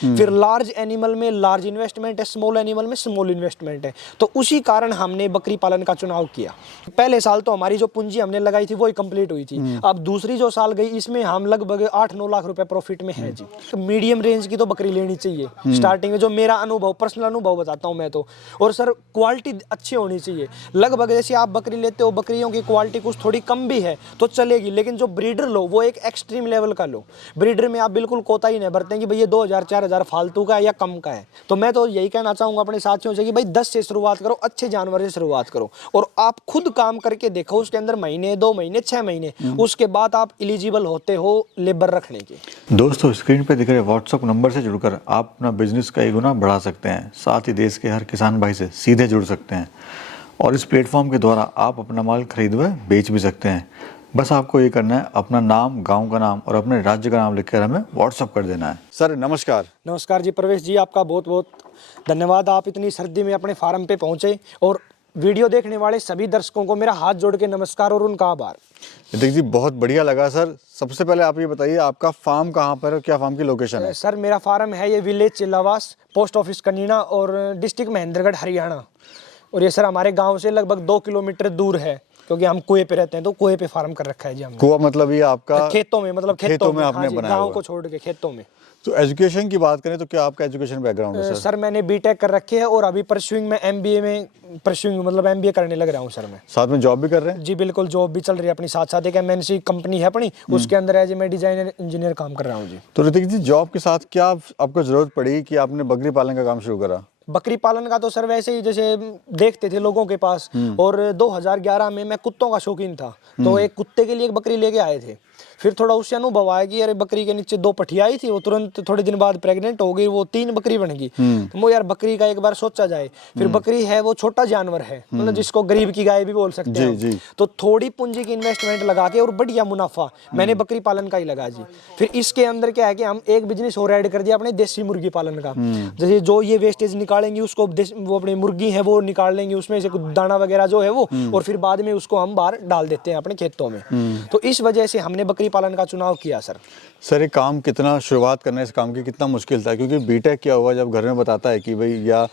फिर large animal में large investment है, स्मॉल एनिमल में स्मॉल इन्वेस्टमेंट है। तो उसी कारण हमने बकरी पालन का चुनाव किया। पहले साल तो हमारी जो पूंजी हमने लगाई थी वो ही कंप्लीट हुई थी। अब दूसरी जो साल गई इसमें हम लगभग 8-9 लाख रुपए प्रॉफिट में है जी। मीडियम रेंज की तो बकरी लेनी चाहिए स्टार्टिंग में, जो मेरा अनुभव, पर्सनल अनुभव बताता हूँ मैं तो। और सर क्वालिटी अच्छी होनी चाहिए। लगभग जैसे आप बकरी लेते हो, बकरियों की क्वालिटी कुछ थोड़ी कम भी है तो चलेगी, लेकिन जो ब्रीडर लो वो एक एक्सट्रीम लेवल का लो। ब्रीडर में आप बिल्कुल कोताही नहीं बरतें कि भैया 2000-4000 फालतू का है या कम का है। तो मैं तो यही कहना चाहूँगा अपने साथियों से कि भाई 10 से शुरुआत करो, अच्छे जानवर से शुरुआत करो और आप खुद काम करके देखो उसके अंदर महीने, 2 महीने, 6 महीने, उसके बाद आप एलिजिबल होते हो लेबर रखने के। दोस्तों, स्क्रीन पे दिख रहे व्हाट्सएप नंबर से जुड़कर आप अपना बिजनेस कई गुना बढ़ा सकते हैं। साथ ही देश के हर किसान भाई से सीधे जुड़ सकते हैं और इस प्लेटफॉर्म के द्वारा आप अपना माल खरीद व बेच भी सकते हैं। बस आपको ये करना है, अपना नाम, गांव का नाम और अपने राज्य का नाम लिखकर हमें व्हाट्सअप कर देना है। सर नमस्कार। नमस्कार जी प्रवेश जी, आपका बहुत बहुत धन्यवाद। आप इतनी सर्दी में अपने फार्म पे पहुंचे और वीडियो देखने वाले सभी दर्शकों को मेरा हाथ जोड़ के नमस्कार और उनका आभार। देखिए जी, बहुत बढ़िया लगा सर। सबसे पहले आप ये बताइए, आपका फार्म कहाँ पर है, क्या फार्म की लोकेशन है? सर मेरा फार्म है ये विलेज चिल्लावास, पोस्ट ऑफिस कनीना और डिस्ट्रिक्ट महेंद्रगढ़ हरियाणा। और ये सर हमारे गाँव से लगभग 2 किलोमीटर दूर है, क्योंकि हम कुएं पे रहते हैं तो कुएं पे फार्म कर रखा है जी हमने। कुआं मतलब ये आपका खेतों में, मतलब खेतों में आपने बनाया गाँव हुआ को छोड़ के खेतों में। तो एजुकेशन की बात करें तो क्या आपका एजुकेशन बैकग्राउंड है सर? सर मैंने बीटेक कर रखी है और अभी परस्यूइंग में एमबीए में मतलब एमबीए करने लग रहा हूँ सर मैं। साथ में जॉब भी कर रहे हैं? जी बिल्कुल, जॉब भी चल रही है अपनी, साथ साथ एक एमएनसी कंपनी है अपनी, उसके अंदर एज ए मैं डिजाइनर इंजीनियर काम कर रहा हूँ जी। तो ऋतिक जी, जॉब के साथ क्या आपको जरूरत पड़ी कि आपने बकरी पालन का काम शुरू करा? बकरी पालन का तो सर वैसे ही जैसे देखते थे लोगों के पास, और 2011 में मैं कुत्तों का शौकीन था तो एक कुत्ते के लिए एक बकरी लेके आए थे। फिर थोड़ा उससे अनुभव आया कि अरे बकरी के नीचे 2 पठिया आई थी, वो तुरंत थोड़े दिन बाद प्रेग्नेंट हो गई, वो 3 बकरी बन गई। तो वो यार बकरी का एक बार सोचा जाए। फिर बकरी है वो छोटा जानवर है, मतलब जिसको गरीब की गाय भी बोल सकते हैं। तो थोड़ी पूंजी की इन्वेस्टमेंट लगा के और बढ़िया मुनाफा मैंने बकरी पालन का ही लगा जी। फिर इसके अंदर क्या है कि हम एक बिजनेस और ऐड कर दिया अपने देसी मुर्गी पालन का। जैसे जो ये वेस्टेज निकालेंगे उसको वो अपनी मुर्गी है वो निकाल लेंगे, उसमें से कुछ दाना वगैरह जो है वो, और फिर बाद में उसको हम बाहर डाल देते हैं अपने खेतों में। तो इस वजह से हमने बकरी पालन का चुनाव किया सर। सर ये काम कितना, शुरुआत करना इस काम की कितना मुश्किल था? क्योंकि बीटेक किया हुआ जब घर में बताता है कि भाई, या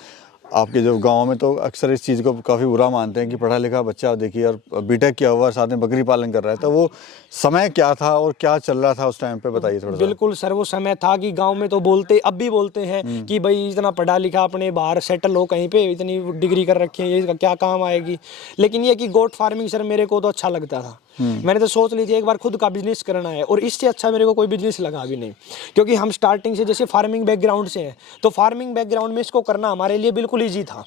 आपके जो गांव में तो अक्सर इस चीज़ को काफ़ी बुरा मानते हैं कि पढ़ा लिखा बच्चा देखिए और बीटेक किया हुआ साथ में बकरी पालन कर रहा है, तो वो समय क्या था और क्या चल रहा था उस टाइम पे, बताइए थोड़ा सा। बिल्कुल सर, वो समय था कि गांव में तो बोलते, अब भी बोलते हैं कि भाई इतना पढ़ा लिखा अपने बाहर सेटल हो कहीं पे, इतनी डिग्री कर रखी है, ये क्या काम आएगी। लेकिन ये कि गोट फार्मिंग सर मेरे को तो अच्छा लगता था। मैंने तो सोच ली थी एक बार खुद का बिजनेस करना है, और इससे अच्छा मेरे को कोई बिजनेस लगा भी नहीं, क्योंकि हम स्टार्टिंग से जैसे फार्मिंग बैकग्राउंड से हैं, तो फार्मिंग बैकग्राउंड में इसको करना हमारे लिए बिल्कुल ईजी था।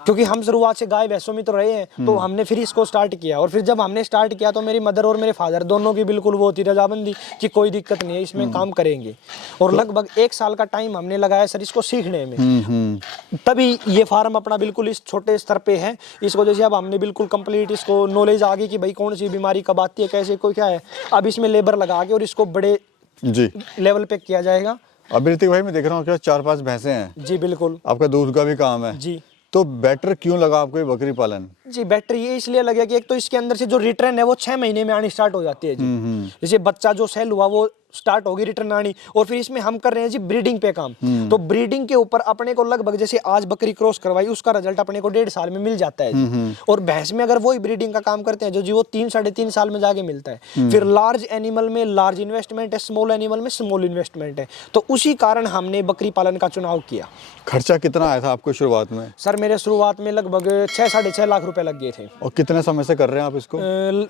क्योंकि हम शुरुआत से गाय भैंसों में तो रहे हैं, तो हमने फिर इसको स्टार्ट किया। और फिर जब हमने स्टार्ट किया तो मेरी मदर और मेरे फादर दोनों की बिल्कुल वो थी रजामंदी कि कोई दिक्कत नहीं है, इसमें काम करेंगे। और लगभग 1 साल का टाइम हमने लगाया सर इसको सीखने में। तभी ये फार्म अपना बिल्कुल इस छोटे स्तर पे है। इस वजह से अब हमने बिल्कुल कंप्लीट इसको नॉलेज आ गई कि भाई कौन सी बीमारी कब आती है, कैसे, कोई क्या है। अब इसमें लेबर लगा के और इसको बड़े लेवल पे किया जाएगा। अभी ऋतिक भाई मैं देख रहा हूँ क्या 4-5 भैंसें हैं? जी बिल्कुल। आपका दूध का भी काम है जी। तो बेटर क्यों लगा आपको ये बकरी पालन? जी बेटर ये इसलिए लगे कि एक तो इसके अंदर से जो रिटर्न है वो 6 महीने में आनी स्टार्ट हो जाती है जी। जैसे बच्चा जो सेल हुआ वो स्टार्ट होगी रिटर्न आनी, और फिर इसमें हम कर रहे हैं जी ब्रीडिंग पे काम। तो ब्रीडिंग के ऊपर अपने को लगभग जैसे आज बकरी क्रॉस करवाई उसका रिजल्ट अपने को 1.5 साल में मिल जाता है जी। और भैंस में अगर वही ब्रीडिंग का काम करते हैं जो जी, वो 3-3.5 साल में जाके मिलता है। फिर लार्ज एनिमल में लार्ज इन्वेस्टमेंट है, स्मॉल एनिमल में स्मॉल इन्वेस्टमेंट है। तो उसी कारण हमने बकरी पालन का चुनाव किया। खर्चा कितना आया था आपको शुरुआत में? सर मेरे शुरुआत में लगभग 6-6.5 लाख रुपए लग गए थे। और कितने समय से कर रहे हैं आप इसको?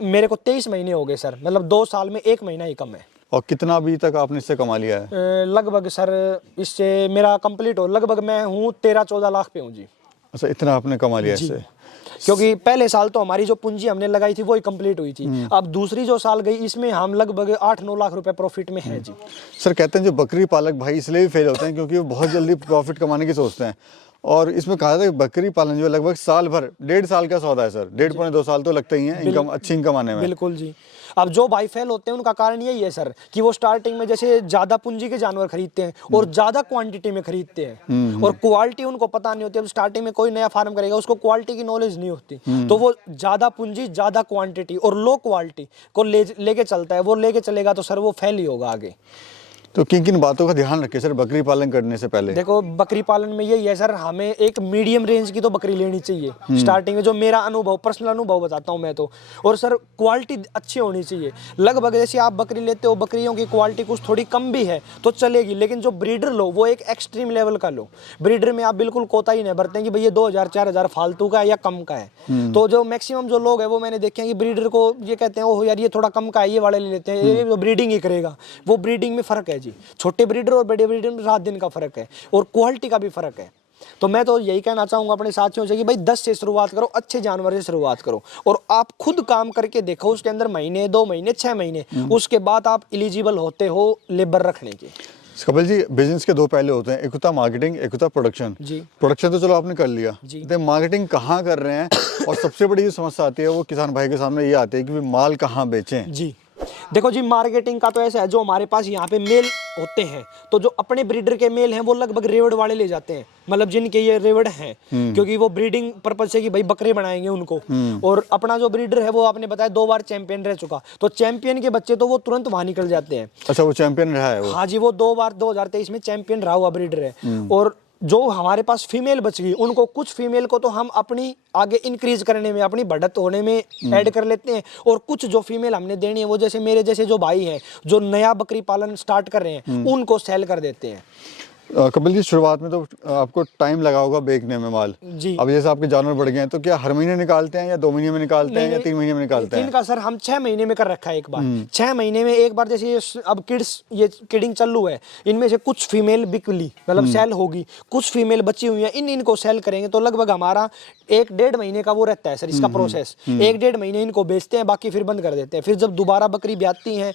मेरे को 23 महीने हो गए सर, मतलब 2 साल में 1 महीना ही कम है। और कितना अभी तक आपने इससे कमा लिया है? लगभग सर इससे मेरा कंप्लीट हो लगभग मैं हूँ 13-14 लाख पे हूँ जी। अच्छा, इतना आपने कमा लिया इससे? क्योंकि पहले साल तो हमारी जो पूंजी हमने लगाई थी वो ही कंप्लीट हुई थी। अब दूसरी जो साल गई इसमें हम लगभग 8-9 लाख रुपए प्रॉफिट में है जी। सर कहते हैं जो बकरी पालक भाई इसलिए भी फेल होते हैं क्योंकि वो बहुत जल्दी प्रॉफिट कमाने की सोचते हैं, और इसमें कहा था कि बकरी पालन जो है लगभग साल भर, 1.5 साल का सौदा है सर, 1.5-2 साल तो लगता ही है इनकम, अच्छी इनकम आने में। बिल्कुल जी। अब जो भाई फेल होते हैं उनका कारण यही है सर कि वो स्टार्टिंग में जैसे ज्यादा पूंजी के जानवर खरीदते हैं और ज्यादा क्वांटिटी में खरीदते हैं, और क्वालिटी उनको पता नहीं होती। अब स्टार्टिंग में कोई नया फार्म करेगा उसको क्वालिटी की नॉलेज नहीं होती, तो वो ज्यादा पूंजी, ज्यादा क्वांटिटी और लो क्वालिटी को लेके चलता है। वो लेके चलेगा तो सर वो फेल ही होगा आगे। तो किन किन बातों का ध्यान रखें सर बकरी पालन करने से पहले? देखो बकरी पालन में यही है सर, हमें एक मीडियम रेंज की तो बकरी लेनी चाहिए स्टार्टिंग में, जो मेरा अनुभव पर्सनल अनुभव बताता हूँ मैं तो। और सर क्वालिटी अच्छी होनी चाहिए। लगभग जैसे आप बकरी लेते हो, बकरियों की क्वालिटी कुछ थोड़ी कम भी है तो चलेगी, लेकिन जो ब्रीडर लो वो एक एक्सट्रीम लेवल का लो। ब्रीडर में आप बिल्कुल कोताही नहीं बरतें कि भाई ये 2000-4000 फालतू का है या कम का है। तो जो मैक्सिमम जो लोग है वो मैंने देखे हैं कि ब्रीडर को ये कहते हैं ओह यार ये थोड़ा कम का है, ये वाले ले लेते हैं, ये ब्रीडिंग ही करेगा। वो ब्रीडिंग में फर्क है जी, छोटे ब्रीडर और बड़े ब्रीडर में रात दिन का फर्क है और क्वालिटी का भी फर्क है। तो मैं तो यही कहना चाहूंगा अपने साथियों से कि भाई 10 से शुरुआत करो, अच्छे जानवर से शुरुआत करो और आप खुद काम करके देखो उसके अंदर महीने 2 महीने 6 महीने, उसके बाद आप एलिजिबल होते हो लेबर रखने के। कपिल जी, बिजनेस के 2 पहले होते हैं, एक होता मार्केटिंग, एक होता प्रोडक्शन। जी। प्रोडक्शन तो चलो आपने कर लिया, जी। तो मार्केटिंग कहाँ कर रहे हैं? और सबसे बड़ी जो समस्या आती है वो किसान भाई के सामने ये आती है कि माल कहाँ बेचें। जी देखो जी, मार्केटिंग का तो ऐसा है, जो हमारे पास यहाँ पे मेल होते हैं तो जो अपने ब्रीडर के मेल हैं वो लगभग रेवड़ वाले ले जाते हैं, मतलब जिनके ये रेवड़ हैं, क्योंकि वो ब्रीडिंग पर्पज से कि भाई बकरे बनाएंगे उनको। और अपना जो ब्रीडर है वो आपने बताया 2 बार चैंपियन रह चुका, तो चैंपियन के बच्चे तो वो तुरंत वहां निकल जाते हैं। अच्छा, वो चैंपियन रहा है वो? हाँ जी, वो 2 बार 2023 में चैंपियन रहा हुआ ब्रीडर है। और जो हमारे पास फीमेल बच गई उनको, कुछ फीमेल को तो हम अपनी आगे इंक्रीज करने में, अपनी बढ़त होने में ऐड कर लेते हैं, और कुछ जो फीमेल हमने देनी है वो जैसे मेरे जैसे जो भाई हैं जो नया बकरी पालन स्टार्ट कर रहे हैं उनको सेल कर देते हैं। कपिल जी, शुरुआत में तो आपको टाइम लगा होगा बेचने में माल जी। अब जैसे आपके जानवर बढ़ गए हैं तो क्या हर महीने निकालते हैं या 2 महीने में निकालते हैं या 3 महीने में निकालते हैं? इनका सर हम 6 महीने में कर रखा है एक बार। 6 महीने में एक बार, जैसे ये अब किड्स ये किडिंग चालू है, इनमें से कुछ फीमेल बिकली मतलब सेल होगी, कुछ फीमेल बची हुई है, इनको सेल करेंगे तो लगभग हमारा 1-1.5 महीने का वो रहता है सर इसका प्रोसेस। 1-1.5 महीने इनको बेचते हैं, बाकी फिर बंद कर देते हैं। फिर जब दोबारा बकरी ब्याती हैं,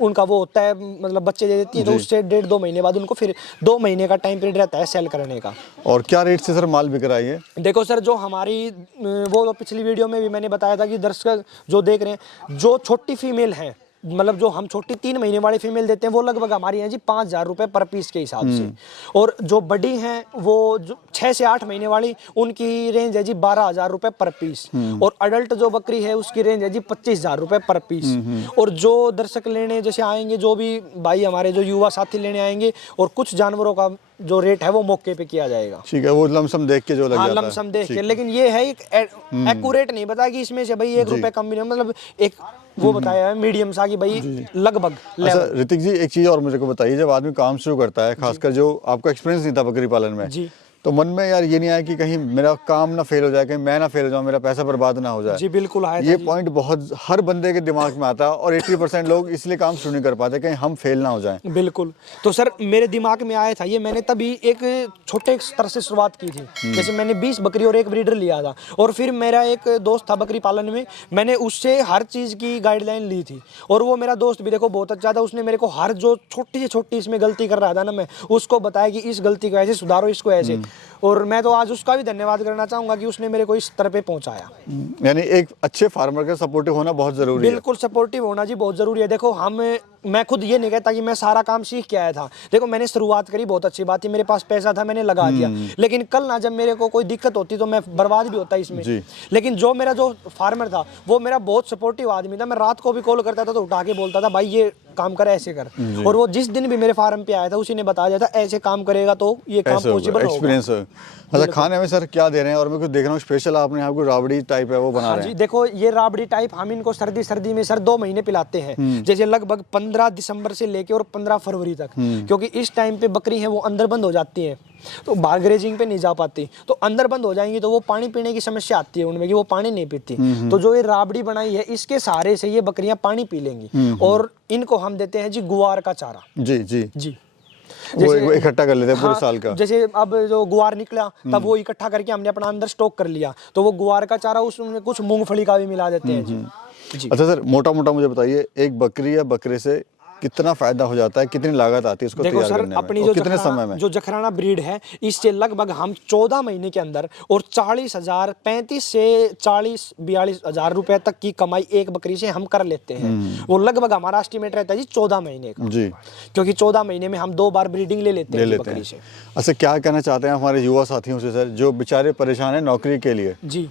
उनका वो होता है मतलब बच्चे दे देती है, तो उससे 1.5-2 महीने बाद उनको फिर 2 महीने का टाइम पीरियड रहता है सेल करने का। और क्या रेट से सर माल बिक रहा है ये? देखो सर, जो हमारी वो पिछली वीडियो में भी मैंने बताया था कि दर्शक जो देख रहे हैं, जो छोटी फीमेल हैं, मतलब जो हम छोटी 3 महीने वाली फीमेल देते हैं वो लगभग हमारी हैं जी 5000 रुपये पर पीस के हिसाब से। और जो बड़ी हैं वो जो 6 से 8 महीने वाली, उनकी रेंज है जी 12000 रुपये पर पीस। और अडल्ट जो बकरी है उसकी रेंज है जी 25000 रुपये पर पीस। और जो दर्शक लेने जैसे आएंगे, जो भी भाई हमारे जो युवा साथी लेने आएंगे, और कुछ जानवरों का जो रेट है वो मौके पे किया जाएगा। ठीक है, वो लमसम देख के जो लग जाता है। लमसम देख के, लेकिन ये है एक एक्यूरेट नहीं बताया कि इसमें से भाई 1 रुपये कम भी नहीं, मतलब एक वो बताया है मीडियम सा कि भाई लगभग। अच्छा ऋतिक जी, एक चीज और मुझे को बताइए, जब आदमी काम शुरू करता है, खासकर जो आपका एक्सपीरियंस नहीं था बकरी पालन में जी, तो मन में यार ये नहीं आया कि कहीं मेरा काम ना फेल हो जाए, कहीं मैं ना फेल हो जाऊं, मेरा पैसा बर्बाद ना हो जाए? जी बिल्कुल आया था ये जी। पॉइंट बहुत हर बंदे के दिमाग में आता है और 80% लोग इसलिए काम शुरू नहीं कर पाते कहीं हम फेल ना हो जाएं। बिल्कुल। तो सर मेरे दिमाग में आया था ये, मैंने तभी एक छोटे स्तर से शुरुआत की थी। जैसे मैंने 20 बकरी और एक ब्रीडर लिया था, और फिर मेरा एक दोस्त था बकरी पालन में, मैंने उससे हर चीज़ की गाइडलाइन ली थी। और वो मेरा दोस्त भी देखो बहुत अच्छा था, उसने मेरे को हर जो छोटी से छोटी इसमें गलती कर रहा था ना, मैं उसको बताया कि इस गलती को ऐसे सुधारो, इसको ऐसे। और मैं तो आज उसका भी धन्यवाद करना चाहूंगा कि उसने मेरे को इस स्तर पे पहुंचाया। यानी एक अच्छे फार्मर का सपोर्टिव होना बहुत जरूरी है। बिल्कुल सपोर्टिव होना जी बहुत जरूरी है। देखो मैं खुद ये नहीं कहता कि मैं सारा काम सीख के आया था। देखो मैंने शुरुआत करी, बहुत अच्छी बात थी, मेरे पास पैसा था, मैंने लगा दिया, लेकिन कल ना जब मेरे को कोई दिक्कत होती तो मैं बर्बाद भी होता इसमें। लेकिन जो मेरा जो फार्मर था वो मेरा बहुत सपोर्टिव आदमी था। मैं रात को भी कॉल करता था तो उठा के बोलता था भाई ये काम कर, ऐसे कर। और वो जिस दिन भी मेरे फार्म पे आया था उसी ने बता दिया था ऐसे काम करेगा तो ये काम पॉसिबल होगा। एक्सपीरियंस। अच्छा, खाने में सर क्या दे रहे हैं? और मैं कुछ देख रहा हूँ स्पेशल आपने यहाँ को राबड़ी टाइप है वो बना रहे हैं। जी देखो, ये राबड़ी टाइप हम इनको सर्दी में सर 2 महीने पिलाते हैं। जैसे लगभग 15 दिसंबर से लेके और 15 फरवरी तक, क्योंकि इस टाइम पे बकरी है वो अंदर बंद हो जाती है, तो बाहर ग्रेजिंग पे नहीं जा पाती, तो अंदर बंद हो जाएंगी तो वो पानी पीने की समस्या आती है उनमें कि वो पानी नहीं पीती। तो जो ये राबड़ी बनाई है इसके सहारे से ये बकरियां पानी पी लेंगी। और इनको हम देते हैं जी गुआर का चारा। जी जी जी, वो इकट्ठा कर लेते हैं पूरे साल का। जैसे अब जो गुआर निकला तब वो इकट्ठा करके हमने अपना अंदर स्टॉक कर लिया, तो वो गुआर का चारा उसमें कुछ मूंगफली का भी मिला देते हैं जी। अच्छा सर, मोटा मोटा मुझे बताइए, एक बकरी या बकरे से कितना फायदा हो जाता है, कितनी लागत आती है उसको तैयार करने में, अपनी और कितने समय में? जो जखराना ब्रीड है इससे लगभग हम 14 महीने के अंदर और 35 से 42 हजार रुपए तक की कमाई एक बकरी से हम कर लेते हैं। वो लगभग हमारा एस्टिमेट रहता है जी 14 महीने का जी, क्योंकि 14 महीने में हम 2 बार ब्रीडिंग ले लेते हैं बकरी से। अच्छा, क्या कहना चाहते हैं हमारे युवा साथियों से सर जो बेचारे परेशान हैं नौकरी के लिए? जी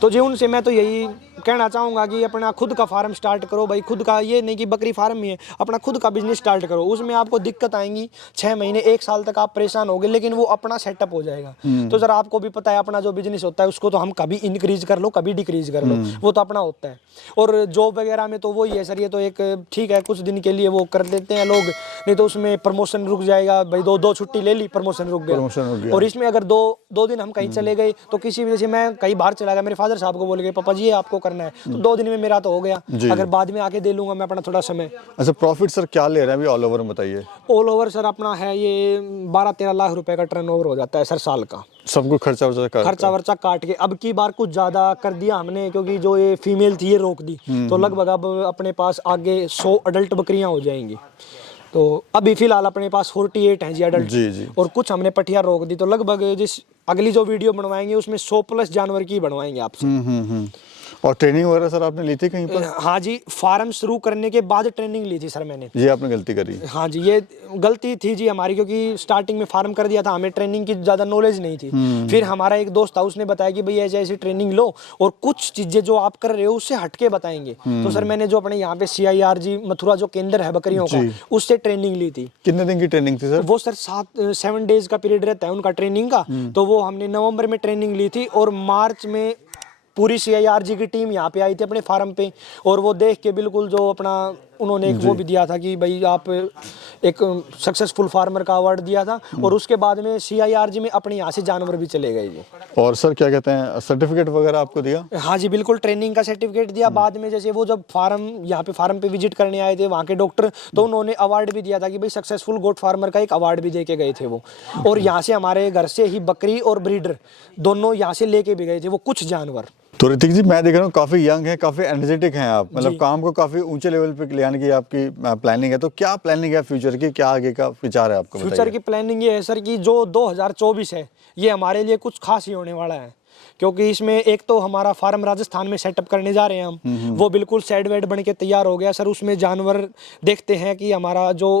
तो जी उनसे मैं तो यही कहना चाहूँगा कि अपना खुद का फार्म स्टार्ट करो भाई, खुद का, ये नहीं कि बकरी फार्म ही है, अपना खुद का बिजनेस स्टार्ट करो। उसमें आपको दिक्कत आएंगी, 6 महीने 1 साल तक आप परेशान होगे, लेकिन वो अपना सेटअप हो जाएगा। तो जरा आपको भी पता है अपना जो बिजनेस होता है उसको तो हम कभी इंक्रीज कर लो कभी डिक्रीज कर लो, वो तो अपना होता है। और जॉब वगैरह में तो वही है सर, ये तो एक ठीक है कुछ दिन के लिए वो कर देते हैं लोग, नहीं तो उसमें प्रमोशन रुक जाएगा भाई, दो छुट्टी ले ली प्रमोशन रुक गया। और इसमें अगर दो दिन हम कहीं चले गए तो किसी वजह से मैं कहीं बाहर चला गया, मेरे फादर साहब को बोल गए पापा जी ये आपको करना है, तो 2 दिन में मेरा तो हो गया, अगर बाद में आके दे लूंगा मैं अपना थोड़ा समय। अच्छा, प्रॉफिट सर क्या ले रहे हैं अभी ऑल ओवर बताइए? ऑल ओवर सर अपना है ये 12-13 लाख रुपए का टर्नओवर हो जाता है सर साल का, सब कुछ खर्चा वर्चा काट के। अब की बार कुछ ज्यादा कर दिया हमने, क्योंकि जो ये फीमेल थी ये रोक दी, तो लगभग अब अपने पास आगे 100 अडल्ट बकरियां हो जाएंगी। तो अभी फिलहाल अपने पास 48 हैं जी अडल्ट जी। और कुछ हमने पठिया रोक दी, तो लगभग जिस अगली जो वीडियो बनवाएंगे उसमें 100+ जानवर की बनवाएंगे आपसे। और ट्रेनिंग वगैरह सर आपने ली थी कहीं पर? हाँ जी, फार्म शुरू करने के बाद ट्रेनिंग ली थी सर मैंने। ये आपने गलती करी? हाँ जी, ये गलती थी जी हमारी, क्योंकि स्टार्टिंग में फार्म कर दिया था, हमें ट्रेनिंग की ज़्यादा नॉलेज नहीं थी। फिर हमारा एक दोस्त था, उसने बताया कि भाई ऐसे ऐसी ट्रेनिंग लो और कुछ चीज़ें जो आप कर रहे हो उससे हटके बताएंगे। तो सर मैंने जो अपने यहाँ पे CIRG मथुरा जो केंद्र है बकरियों का, उससे ट्रेनिंग ली थी। कितने दिन की ट्रेनिंग थी सर? वो सर 7 डेज का पीरियड रहता है उनका ट्रेनिंग का। तो वो हमने नवंबर में ट्रेनिंग ली थी और मार्च में पूरी CIRG की टीम यहाँ पे आई थी अपने फार्म पे, और वो देख के बिल्कुल जो अपना उन्होंने एक वो भी दिया था कि भाई आप एक सक्सेसफुल फार्मर का अवार्ड दिया था। और उसके बाद में CIRG में अपने यहाँ से जानवर भी चले गए जी। और सर क्या कहते हैं, सर्टिफिकेट वगैरह आपको दिया? हाँ जी बिल्कुल, ट्रेनिंग का सर्टिफिकेट दिया। बाद में जैसे वो जब यहाँ पे फार्म पे विजिट करने आए थे वहाँ के डॉक्टर, तो उन्होंने अवार्ड भी दिया था कि भाई सक्सेसफुल गोट फार्मर का एक अवार्ड भी दे के गए थे वो। और यहाँ से हमारे घर से ही बकरी और ब्रीडर दोनों यहाँ से लेके भी गए थे वो कुछ जानवर। तो ऋतिक जी मैं देख रहा हूँ काफ़ी यंग है, काफ़ी एनर्जेटिक हैं आप, मतलब काम को काफ़ी ऊंचे लेवल पे ले आने की आपकी प्लानिंग है। तो क्या प्लानिंग है फ्यूचर की, क्या आगे का विचार है आपका? फ्यूचर की प्लानिंग ये है सर कि जो 2024 है ये हमारे लिए कुछ खास ही होने वाला है, क्योंकि इसमें एक तो हमारा फार्म राजस्थान में सेटअप करने जा रहे हैं हम, वो बिल्कुल सेट वेट बन के तैयार हो गया सर। उसमें जानवर देखते हैं कि हमारा जो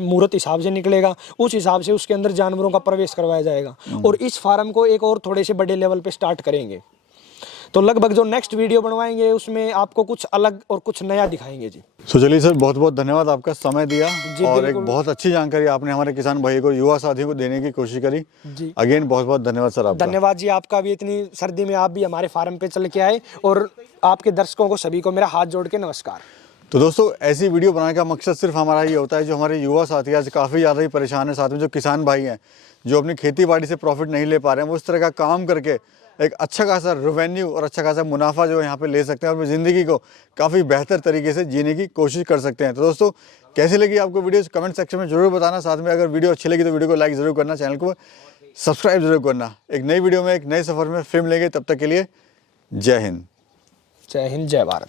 मुहूर्त हिसाब से निकलेगा उस हिसाब से उसके अंदर जानवरों का प्रवेश करवाया जाएगा। और इस फार्म को एक और थोड़े से बड़े लेवल पे स्टार्ट करेंगे। तो लगभग जो नेक्स्ट वीडियो बनवाएंगे उसमें आपको कुछ अलग और कुछ नया दिखाएंगे जी। तो चलिए सर, बहुत बहुत धन्यवाद, आपका समय दिया और एक बिल्कुल। बहुत अच्छी जानकारी आपने हमारे किसान भाई को, युवा साथियों को देने की कोशिश करी जी। अगेन बहुत बहुत धन्यवाद सर आपका। धन्यवाद जी आपका भी, इतनी सर्दी में आप भी हमारे फार्म पे चल के आए। और आपके दर्शकों को सभी को मेरा हाथ जोड़ के नमस्कार। तो दोस्तों ऐसी वीडियो बनाने का मकसद सिर्फ हमारा ये होता है, जो हमारे युवा साथी आज काफ़ी ज़्यादा ही परेशान है, साथ में जो किसान भाई हैं जो अपनी खेती बाड़ी से प्रॉफिट नहीं ले पा रहे हैं, वो इस तरह का काम करके एक अच्छा खासा रेवेन्यू और अच्छा खासा मुनाफा जो यहाँ पे ले सकते हैं और अपनी ज़िंदगी को काफ़ी बेहतर तरीके से जीने की कोशिश कर सकते हैं। तो दोस्तों कैसी लगी आपको वीडियो कमेंट सेक्शन में जरूर बताना। साथ में अगर वीडियो अच्छी लगी तो वीडियो को लाइक ज़रूर करना, चैनल को सब्सक्राइब जरूर करना। एक नई वीडियो में एक नए सफ़र में फिर मिलेंगे, तब तक के लिए जय हिंद। जय हिंद, जय भारत।